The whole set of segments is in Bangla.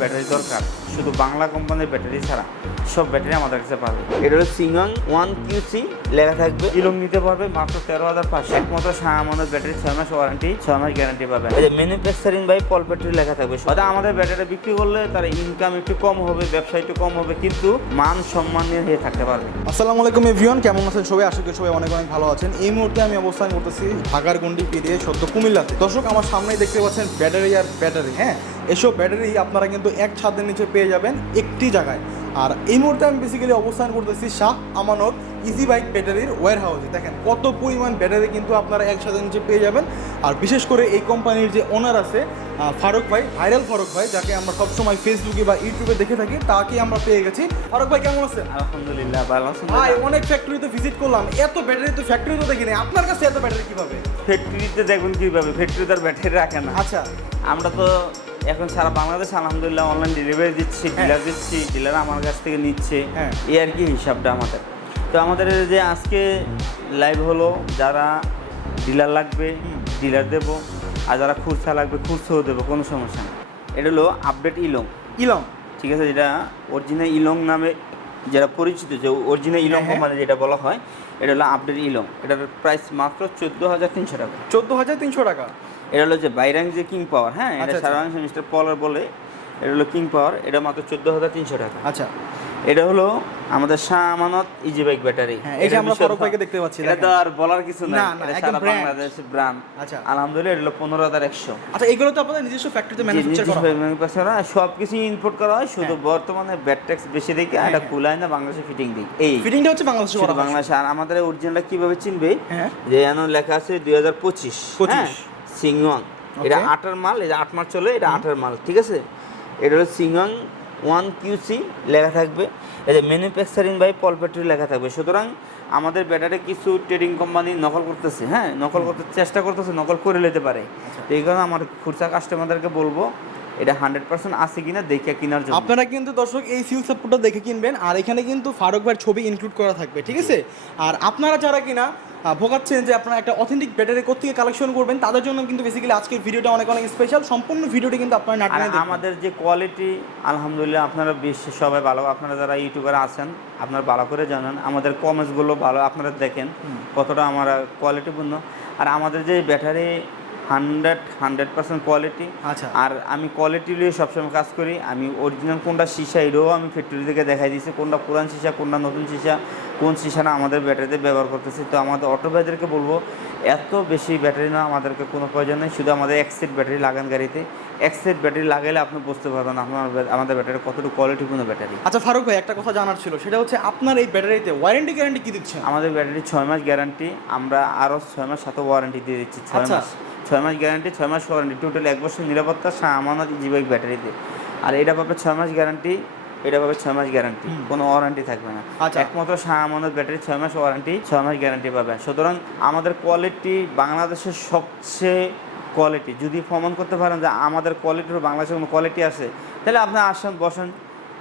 ব্যাটারি দরকার। শুধু বাংলা কোম্পানির ব্যাটারি ছাড়া সব ব্যাটারি আমাদের কাছে পাবে। এটা হলো সিংয়ং ওয়ান কিউসি লেখা থাকবে। ইলং নিতে পারবে মাত্র তেরো হাজার পাঁচশো। একমাত্র শাহামানের ব্যাটারি ছয় মাস ওয়ারেন্টি ছয় মাস গ্যারান্টি পাবেন। এই যে ম্যানুফ্যাকচারিং বাই পল ব্যাটারি লেখা থাকবে। হয়তো আমাদের ব্যাটারি বিক্রি করলে তার ইনকাম একটু কম হবে ব্যবসা একটু কম হবে কিন্তু মান সম্মান নিয়ে হয়ে থাকতে পারবে। আসসালামু আলাইকুম এভরিওয়ান কেমন আছেন সবাই? আশা করি সবাই অনেক অনেক ভালো আছেন। এই মুহূর্তে আমি অবস্থান করতেছি ঢাকার গন্ডি পেরিয়ে সদ্য কুমিল্লাতে। দর্শক আমার সামনেই দেখতে পাচ্ছেন ব্যাটারি আর ব্যাটারি হ্যাঁ? এসব ব্যাটারি আপনারা কিন্তু এক ছাদের নিচে পেয়ে যাবেন একটি জায়গায়। আর এই মুহূর্তে আমি বেসিক্যালি অবস্থান করতেছি শাহ আমানত ইজি বাইক ব্যাটারির ওয়ার হাউসে দেখেন কত পরিমাণ ব্যাটারি কিন্তু আপনারা এক ছাদের নিচে পেয়ে যাবেন। আর বিশেষ করে এই কোম্পানির যে ওনার আছে ফারুক ভাই ভাইরাল ফারুক ভাই যাকে আমরা সবসময় ফেসবুকে বা ইউটিউবে দেখে থাকি তাকে আমরা পেয়ে গেছি। ফারুক ভাই কেমন আছেন? আলহামদুলিল্লাহ ভালো আছেন ভাই অনেক ফ্যাক্টরিতে ভিজিট করলাম। এত ব্যাটারি তো ফ্যাক্টরি তো দেখিনি। আপনার কাছে এত ব্যাটারি কীভাবে? ফ্যাক্টরিতে দেখবেন কীভাবে। ফ্যাক্টরি তার ব্যাটারি রাখে না। আচ্ছা। আমরা তো এখন সারা বাংলাদেশ আলহামদুলিল্লাহ অনলাইন ডেলিভারি দিচ্ছি। ডিলার দিচ্ছি ডিলার আমার কাছ থেকে নিচ্ছে। হ্যাঁ। এই আর কি হিসাবটা আমাদের। তো আমাদের যে আজকে লাইভ হলো যারা ডিলার লাগবে ডিলার দেবো আর যারা খুচরা লাগবে খুচরাও দেবো কোনো সমস্যা নেই। এটা হলো আপডেট ইলং ইলম ঠিক আছে যেটা অরিজিনাল ইলং নামে যেটা পরিচিত যে অরিজিনাল ইলং হ্যাঁ। যেটা বলা হয় এটা হলো আপডেট ইলং এটার প্রাইস মাত্র চোদ্দ হাজার তিনশো টাকা। চোদ্দ হাজার তিনশো টাকা। এটা হলো যে বাইরাং যে কিং পাওয়ার হ্যাঁ? এটা আচ্ছা, আচ্ছা। সারা মিস্টার পলার বলে। এটা হলো কিং পাওয়ার এটা মাত্র চোদ্দ হাজার তিনশো টাকা। আচ্ছা। এটা হলো আমাদের Shah Amanat easy bike battery. হ্যাঁ, এই যে আমরা ফারুক ভাইকে দেখতে পাচ্ছি, এটা তো আর বলার কিছু নাই। এটা সারা। বাংলাদেশের ব্র্যান্ড আচ্ছা। আলহামদুলিল্লাহ এটা হলো পনেরো হাজার একশো। আচ্ছা এগুলো তো আপনাদের নিজস্ব ফ্যাক্টরিতে ম্যানুফ্যাকচার করা হয়। সব কিছু ইম্পোর্ট করা হয় শুধু বর্তমানে ব্যাট ট্যাক্স বেশি দেখে হ্যাঁ, এটা হ্যাঁ। কুলায় না বাংলাদেশে ফিটিং দিই এই। ফিটিংটা হচ্ছে বাংলাদেশে করা হয়। বাংলাদেশে। আর আমাদের অরিজিনালটা কীভাবে চিনবে? হ্যাঁ। যে যেন লেখা আছে দুই হাজার পঁচিশ। 25 সিংওয়াং এটা আটার মাল এটা আট মাস চলে এটা আটার মাল ঠিক আছে? এটা হলো সিংওয়াং ওয়ান কিউসি লেখা থাকবে। এটা ম্যানুফ্যাকচারিং বাই পল ব্যাটারি লেখা থাকবে। সুতরাং আমাদের ব্যাটারি কিছু ট্রেডিং কোম্পানি নকল করতেছে হ্যাঁ? নকল করতে চেষ্টা করতেছে নকল করে নিতে পারে। আচ্ছা। তো এই কারণে আমার খুচরা কাস্টমারদেরকে বলব এটা হান্ড্রেড পার্সেন্ট আছে কিনা দেখে কেনার জন্য। আপনারা কিন্তু দর্শক এই সিল সাপোর্টটা দেখে কিনবেন। আর এখানে কিন্তু ফারুক ভাইয়ের ছবি ইনক্লুড করা থাকবে ঠিক আছে? আর আপনারা যারা কিনা ভোগাচ্ছেন যে আপনারা একটা অথেন্টিক ব্যাটারি কোথেকে কালেকশন করবেন তাদের জন্য কিন্তু বেসিক্যালি আজকের ভিডিওটা অনেক অনেক স্পেশাল সম্পূর্ণ ভিডিওটি কিন্তু আপনারা নাটক আমাদের যে কোয়ালিটি আলহামদুলিল্লাহ আপনারা বেশ সবাই ভালো। আপনারা যারা ইউটিউবার আছেন আপনারা ভালো করে জানেন। আমাদের কমেন্টসগুলো ভালো আপনারা দেখেন কতটা আমরা কোয়ালিটিপূর্ণ আর আমাদের যে battery hundred hundred percent quality আচ্ছা। আর আমি কোয়ালিটি নিয়ে সবসময় কাজ করি। আমি অরিজিনাল কোনটা সীসা এটাও আমি ফ্যাক্টরি থেকে দেখাই দিয়েছি কোনটা পুরান সীসা কোনটা নতুন সীসা কোন সীসাটা আমাদের ব্যাটারিতে ব্যবহার করতেছি। তো আমাদের অটো ভাইদেরকে বলব এত বেশি ব্যাটারি না আমাদেরকে কোনো প্রয়োজন নেই। শুধু আমাদের এক সেট ব্যাটারি লাগান গাড়িতে। এক সেট ব্যাটারি লাগাইলে আপনি বুঝতে পারবেন আপনার আমাদের ব্যাটারি কতটুকু কোয়ালিটিপূর্ণ ব্যাটারি আচ্ছা ফারুক ভাই একটা কথা জানার ছিল। সেটা হচ্ছে আপনার এই ব্যাটারিতে ওয়ারেন্টি গ্যারান্টি কি দিচ্ছে আমাদের ব্যাটারি ছয় মাস গ্যারান্টি আমরা আরও ছয় মাস সাথে ওয়ারেন্টি দিয়ে দিচ্ছি ছয় আচ্ছা। মাস। ছয় মাস গ্যারান্টি ছয় মাস ওয়ারেন্টি টোটাল এক বছর নিরাপত্তা সা আমানত ইজি বাইক ব্যাটারিতে আর এটা পাবে ছয় মাস গ্যারান্টি এটা পাবে ছয় মাস গ্যারান্টি কোনো ওয়ারেন্টি থাকবে না। আচ্ছা। একমাত্র শাহ আমানত ব্যাটারি ছয় মাস ওয়ারেন্টি ছয় মাস গ্যারান্টি পাবে। সুতরাং আমাদের কোয়ালিটি বাংলাদেশের সবচেয়ে কোয়ালিটি যদি প্রমাণ করতে পারেন যে আমাদের কোয়ালিটির বাংলাদেশে কোনো কোয়ালিটি আছে তাহলে আপনি আসেন বসেন।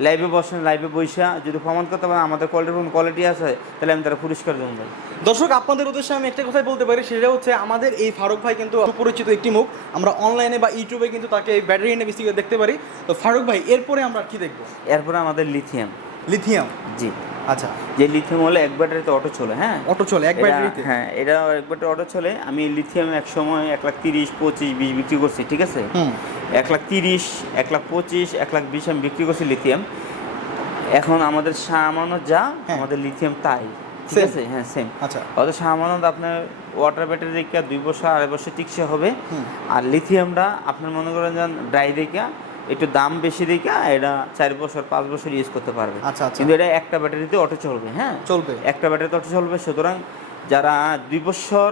লাইভে বসেন লাইভে বৈশা যদি প্রমাণ করতে পারেন আমাদের কোয়ালিটি কোনো কোয়ালিটি আছে তাহলে আমি তারা পুরস্কার দেবো ভাই। দর্শক আপনাদের উদ্দেশ্যে আমি একটা কথাই বলতে পারি সেটা হচ্ছে আমাদের এই ফারুক ভাই কিন্তু সুপরিচিত একটি মুখ। আমরা অনলাইনে বা ইউটিউবে কিন্তু তাকে ব্যাটারি করে দেখতে পারি। তো ফারুক ভাই এরপরে আমরা কি দেখব? এরপরে আমাদের লিথিয়াম লিথিয়াম জি। আচ্ছা। যে লিথিয়াম হলে এক ব্যাটারিতে অটো চলে হ্যাঁ? অটো চলে এক ব্যাটারিতে হ্যাঁ এটা এক ব্যাটারি অটো চলে। আমি লিথিয়াম এক সময় এক লাখ তিরিশ পঁচিশ বিশ বিক্রি করছি ঠিক আছে? এক লাখ তিরিশ এক লাখ পঁচিশ এক লাখ বিশ আমি বিক্রি করছি লিথিয়াম এখন আমাদের সামানো যা হ্যাঁ। আমাদের লিথিয়াম তাই ঠিক আছে? হ্যাঁ সেম আচ্ছা। অত সামানত আপনার ওয়াটার ব্যাটারি দেখে দুই বছর আড়াই বছর টিকসে হবে। আর লিথিয়ামটা আপনার মনে করেন যান ড্রাই দেখে একটু দাম বেশি দেখে এটা চার বছর পাঁচ বছর ইউজ করতে পারবে। আচ্ছা আচ্ছা। কিন্তু এটা একটা ব্যাটারিতে অটো চলবে হ্যাঁ? চলবে। একটা ব্যাটারিতে অটো চলবে সুতরাং যারা দুই বছর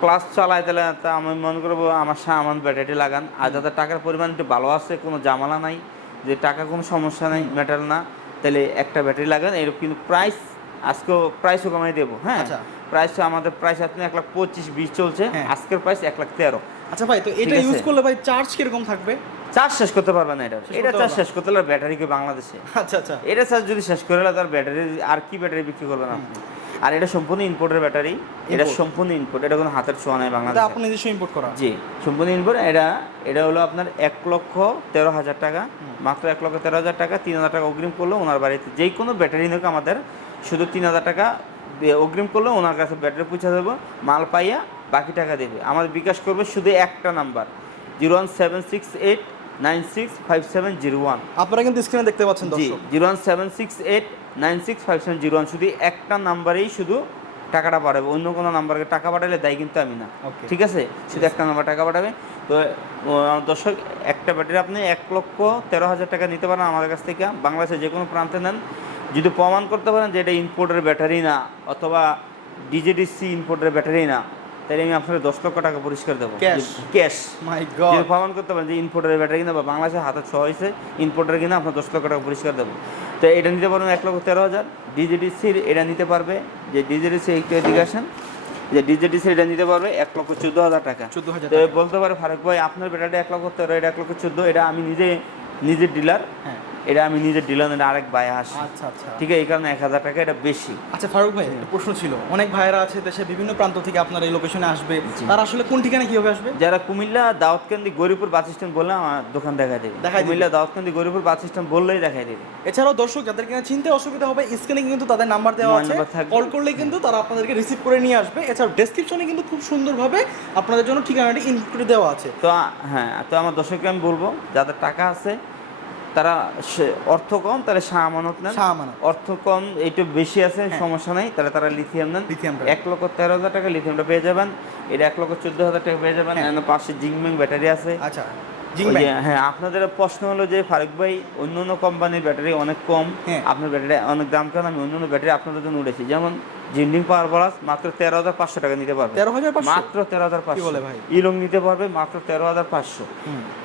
ক্লাস চালায় তাহলে তা আমি মনে করব আমার সামান ব্যাটারি লাগান। আর যাদের টাকার পরিমাণ একটু ভালো আছে কোনো জামালা নাই যে টাকা কোনো সমস্যা নেই ম্যাটার না তাহলে একটা ব্যাটারি লাগান। এরকম কিন্তু প্রাইস আজকেও প্রাইসও কমাই দেবো হ্যাঁ? আচ্ছা। প্রাইস আমাদের প্রাইস আপনি এক লাখ পঁচিশ বিশ চলছে। হ্যাঁ। আজকের প্রাইস এক লাখ তেরো। আচ্ছা ভাই তো এটা ইউজ করলে ভাই চার্জ কীরকম থাকবে? চার্জ শেষ করতে পারবে না এটা। এটা চার্জ শেষ করতে হলে ব্যাটারি কি বাংলাদেশে। আচ্ছা আচ্ছা। এটা চার্জ যদি শেষ করে তার ব্যাটারি আর কি ব্যাটারি বিক্রি করবে না আর এটা সম্পূর্ণ ইম্পোর্টের ব্যাটারি এটা সম্পূর্ণ ইম্পোর্ট এটা কোনো হাতের ছোঁয়া নাই বাংলাদেশে। আপনি নিজস্ব ইম্পোর্ট করা? জি সম্পূর্ণ ইম্পোর্ট এটা এটা হলো আপনার এক লক্ষ তেরো হাজার টাকা। মাত্র এক লক্ষ তেরো হাজার টাকা। তিন হাজার টাকা অগ্রিম করল ওনার বাড়িতে যে কোনো ব্যাটারি নিক আমাদের। শুধু তিন হাজার টাকা অগ্রিম করলে ওনার কাছে ব্যাটারি পৌঁছে দেবো। মাল পাইয়া বাকি টাকা দেবে। আমার বিকাশ করবে শুধু একটা number zero one seven six eight nine six five seven zero one. আপনারা কিন্তু স্ক্রিনে দেখতে পাচ্ছেন জি zero one seven six eight nine six five seven zero one শুধু একটা নাম্বারেই শুধু টাকাটা পাঠাবে অন্য কোনো নাম্বারকে টাকা পাঠালে দেয় কিন্তু আমি না. ঠিক আছে? শুধু একটা নাম্বার টাকা পাঠাবে তো দর্শক একটা ব্যাটারি আপনি এক লক্ষ তেরো হাজার টাকা নিতে পারেন আমাদের কাছ থেকে। বাংলাদেশে যে কোনো প্রান্তে নেন। যদি প্রমাণ করতে পারেন যে এটা ইম্পোর্টের ব্যাটারি না অথবা ডিজেডিসি ইম্পোর্টের ব্যাটারি না তাহলে আমি আপনাকে দশ লক্ষ টাকা পরিষ্কার দেবো? ক্যাশ মাই গড প্রমাণ করতে পারেন যে ইম্পোর্টারের ব্যাটারি কিনা বা বাংলাদেশে হাতে ছ হয়েছে ইম্পোর্টার কিনা আপনার দশ লক্ষ টাকা পরিষ্কার দেবো। তো এটা নিতে পারবেন এক লক্ষ তেরো হাজার। ডিজিডিসির এটা নিতে পারবে। যে ডিজিডিসি একটু এদিকে আসেন। যে ডিজিডিসি এটা নিতে পারবে এক লক্ষ চোদ্দ হাজার টাকা। চোদ্দ হাজার বলতে পারে ফারুক ভাই আপনার ব্যাটারি এক লক্ষ তেরো এটা এক লক্ষ চোদ্দ এটা আমি নিজে নিজের ডিলার হ্যাঁ। এটা আমি নিজের ডিলার এটা আরেক ভাই আসি। আচ্ছা আচ্ছা। ঠিক আছে এই কারণে এক হাজার টাকা এটা বেশি। আচ্ছা ফারুক ভাই একটা প্রশ্ন ছিল। অনেক ভাইয়েরা আছে দেশে বিভিন্ন প্রান্ত থেকে আপনার এই লোকেশনে আসবে। তারা আসলে কোন ঠিকানা কীভাবে আসবে? যারা কুমিল্লা দাউদকান্দি গরিপুর বাস স্ট্যান্ড বললে আমার দোকান দেখা দেবে। দিবে। কুমিল্লা দাউদকান্দি গরিপুর বাস স্ট্যান্ড বললেই দেখাই দেবে। এছাড়াও দর্শক যাদের কিনা চিনতে অসুবিধা হবে স্ক্রিনে কিন্তু তাদের নাম্বার দেওয়া আছে। কল করলে কিন্তু তারা আপনাদেরকে রিসিভ করে নিয়ে আসবে। এছাড়াও ডেসক্রিপশনে কিন্তু খুব সুন্দরভাবে আপনাদের জন্য ঠিকানাটি ইনক্লুড দেওয়া আছে। তো হ্যাঁ তো আমার দর্শককে আমি বলব যাদের টাকা আছে তারা অর্থ কম তাহলে শাহ আমানত নেন। অর্থ কম এইটু বেশি আছে হ্যাঁ। সমস্যা নেই তাহলে তারা লিথিয়াম নেন। এক লক্ষ তেরো হাজার টাকা লিথিয়ামটা পেয়ে যাবেন এটা এক লক্ষ চোদ্দ হাজার টাকা পেয়ে যাবেন হ্যাঁ। পাশে জিংমিং ব্যাটারি আছে আচ্ছা হ্যাঁ আপনাদের প্রশ্ন হলো যে ফারুক ভাই অন্য অন্য কোম্পানির ব্যাটারি অনেক কম হ্যাঁ। আপনার ব্যাটারি অনেক দাম কেন আমি অন্য অন্য ব্যাটারি আপনাদের জন্য উঠেছি। যেমন জিন্ডিং পাওয়ার প্লাস মাত্র তেরো হাজার পাঁচশো টাকা নিতে পারবে। তেরো হাজার মাত্র তেরো হাজার পাঁচশো। বলে ভাই? ইলং নিতে পারবে মাত্র তেরো হাজার পাঁচশো।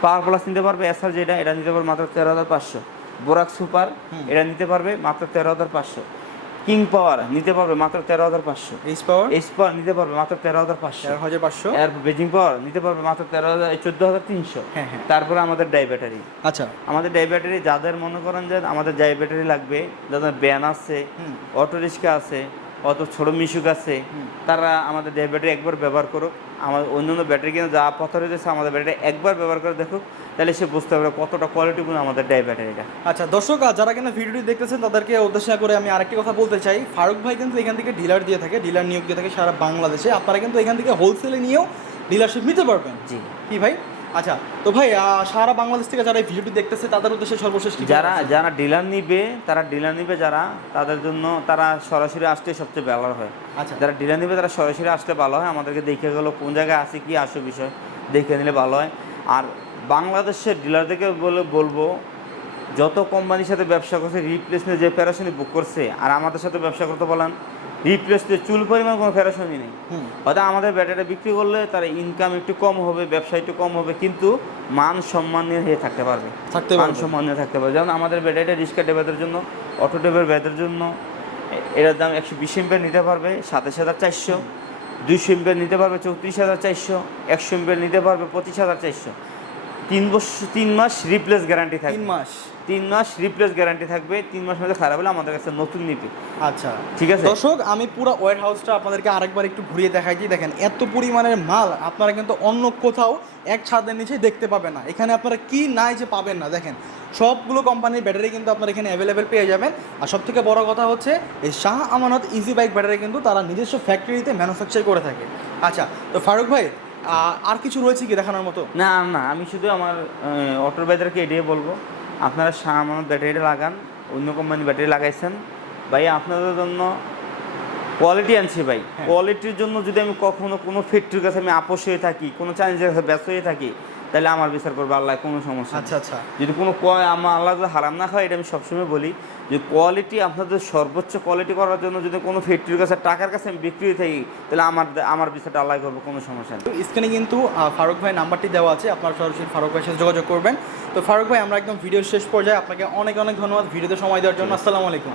পাওয়ার প্লাস নিতে পারবে এসআর যেটা এটা নিতে পারবে মাত্র তেরো হাজার পাঁচশো। বোরাক সুপার এটা নিতে পারবে মাত্র তেরো হাজার পাঁচশো। কিং পাওয়ার নিতে পারবে মাত্র তেরো হাজার পাঁচশো। এইচ পাওয়ার এইচ পাওয়ার নিতে পারবে মাত্র তেরো হাজার পাঁচশো। তেরো হাজার পাঁচশো? এর বেজিং পাওয়ার নিতে পারবে মাত্র তেরো হাজার চোদ্দ হাজার তিনশো। হ্যাঁ, হ্যাঁ। তারপরে আমাদের ডাই ব্যাটারি আচ্ছা। আমাদের ডাই ব্যাটারি যাদের মনে করেন যে আমাদের ডাই ব্যাটারি লাগবে যাদের ব্যান আছে অটো রিক্সা আছে অত ছোট মিশুক আছে তারা আমাদের ডাই ব্যাটারি একবার ব্যবহার করুক আমাদের অন্য অন্য ব্যাটারি কিনে যা পথর হয়েছে আমাদের ব্যাটারি একবার ব্যবহার করে দেখুক তাহলে সে বুঝতে পারবে কতটা কোয়ালিটিপূর্ণ আমাদের ডাই ব্যাটারিটা আচ্ছা দর্শক যারা কিনা ভিডিওটি দেখতেছেন তাদেরকে উদ্দেশ্য করে আমি আরেকটি কথা বলতে চাই। ফারুক ভাই কিন্তু এখান থেকে ডিলার দিয়ে থাকে ডিলার নিয়োগ দিয়ে থাকে সারা বাংলাদেশে। আপনারা কিন্তু এখান থেকে হোলসেলে নিয়েও ডিলারশিপ নিতে পারবেন। জি। কি ভাই? আচ্ছা তো ভাই সারা বাংলাদেশ থেকে যারা এই ভিডিওটি দেখতেছে তাদের উদ্দেশ্যে সর্বশেষ যারা যারা ডিলার নিবে তারা ডিলার নিবে যারা তাদের জন্য তারা সরাসরি আসতে সবচেয়ে ভালো হয়। আচ্ছা। যারা ডিলার নিবে তারা সরাসরি আসতে ভালো হয়। আমাদেরকে দেখে গেলো কোন জায়গায় আছে কি আসো বিষয় দেখে নিলে ভালো হয়। আর বাংলাদেশের ডিলারদেরকে বলে বলব যত কোম্পানির সাথে ব্যবসা করছে রিপ্লেস নিয়ে যে প্যারাশনি বুক করছে আর আমাদের সাথে ব্যবসা করতে বলেন রিপ্লেস নিয়ে চুল পরিমাণ কোনো প্যারাশনি নেই। হয়তো আমাদের ব্যাটারিটা বিক্রি করলে তার ইনকাম একটু কম হবে ব্যবসা একটু কম হবে কিন্তু মান সম্মান নিয়ে হয়ে থাকতে পারবে। থাকতে মান। সম্মান নিয়ে থাকতে পারবে। যেমন আমাদের ব্যাটারিটা রিক্সা ডেবাদের জন্য অটো ডেবের ব্যাটের জন্য এটার দাম একশো বিশ এম্পের নিতে পারবে সাতাশ হাজার চারশো। দুইশো এম্পের নিতে পারবে চৌত্রিশ হাজার চারশো। একশো এম্পের নিতে পারবে পঁচিশ হাজার চারশো। তিন বছর তিন মাস রিপ্লেস গ্যারান্টি থাকবে। তিন মাস। তিন মাস রিপ্লেস গ্যারান্টি থাকবে তিন মাস মধ্যে খারাপ হলে আমাদের কাছে নতুন নিবে আচ্ছা। ঠিক আছে? দর্শক আমি পুরো ওয়ার হাউসটা আপনাদেরকে আরেকবার একটু ঘুরিয়ে দেখাই দিই। দেখেন এত পরিমাণের মাল আপনারা কিন্তু অন্য কোথাও এক ছাদের নিচে দেখতে পাবেন না। এখানে আপনারা কি নাই যে পাবেন না। দেখেন সবগুলো কোম্পানির ব্যাটারি কিন্তু আপনারা এখানে অ্যাভেলেবেল পেয়ে যাবেন। আর সব থেকে বড় কথা হচ্ছে এই Shah Amanat easy bike battery কিন্তু তারা নিজস্ব ফ্যাক্টরিতে ম্যানুফ্যাকচার করে থাকে। আচ্ছা তো ফারুক ভাই আর কিছু রয়েছে কি দেখানোর মতো? না না আমি শুধু আমার অটোর ব্যাটারিকে এটাই বলব। আপনারা সামান্য ব্যাটারি লাগান অন্য কোম্পানি ব্যাটারি লাগাইছেন। ভাই আপনাদের জন্য কোয়ালিটি আনছি ভাই। হ্যাঁ। কোয়ালিটির জন্য যদি আমি কখনো কোনো ফ্যাক্টরির কাছে আমি আপোষ হয়ে থাকি কোনো চ্যালেঞ্জের কাছে ব্যস্ত হয়ে থাকি তাহলে আমার বিচার করবে আল্লাহ কোনো সমস্যা আচ্ছা আচ্ছা। যদি কোনো কোয়া- আমার আল্লাহ যদি হারাম না খায় এটা আমি সবসময় বলি যে কোয়ালিটি আপনাদের সর্বোচ্চ কোয়ালিটি করার জন্য যদি কোনো ফ্যাক্টরির কাছে টাকার কাছে আমি বিক্রি থাকি তাহলে আমার আমার বিচারটা আল্লাহ করবে কোনো সমস্যা নেই। স্ক্রিনে কিন্তু ফারুক ভাই নাম্বারটি দেওয়া আছে আপনারা সরাসরি ফারুক ভাইয়ের সাথে যোগাযোগ করবেন। তো ফারুক ভাই আমরা একদম ভিডিওর শেষ পর্যায়ে আপনাকে অনেক অনেক ধন্যবাদ ভিডিওতে সময় দেওয়ার জন্য। আসসালামু আলাইকুম।